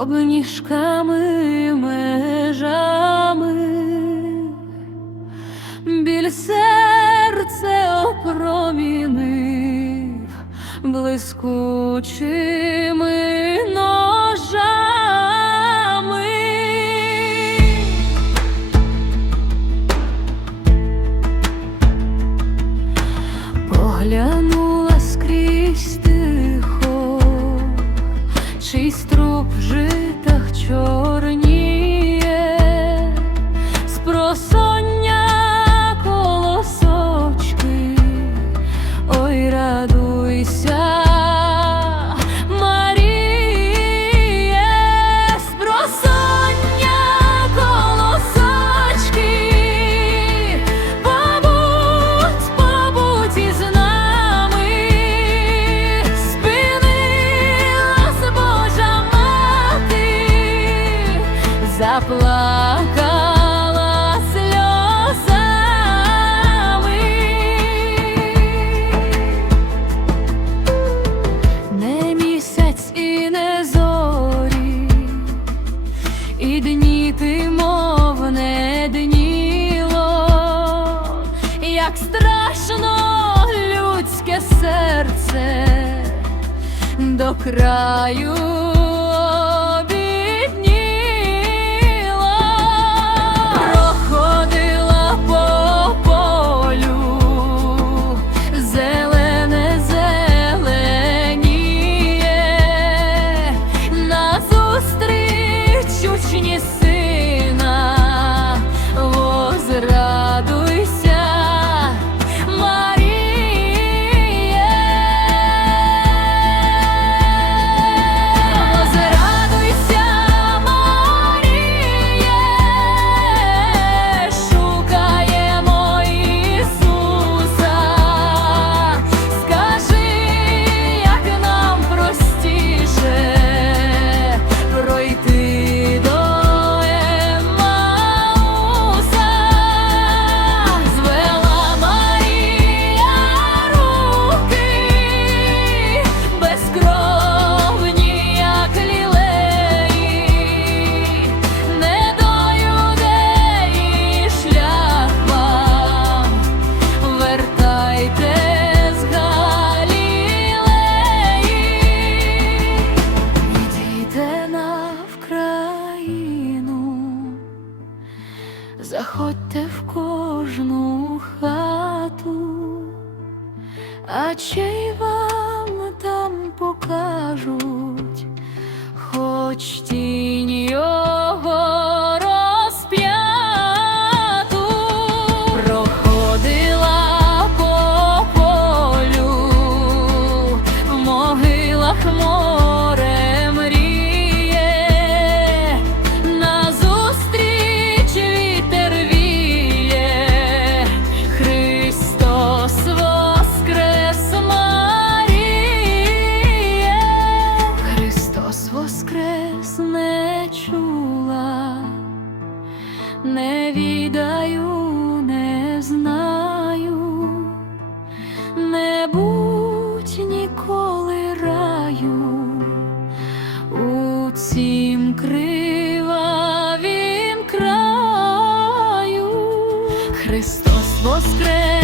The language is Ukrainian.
обніжками межами, біль серце опромінив блискучими ножами. Погляд як страшно людське серце до краю. заходьте в кожну хату, а чей вам там не відаю, не знаю, не будь ніколи раю. У цім кривавім краю. Христос воскрес.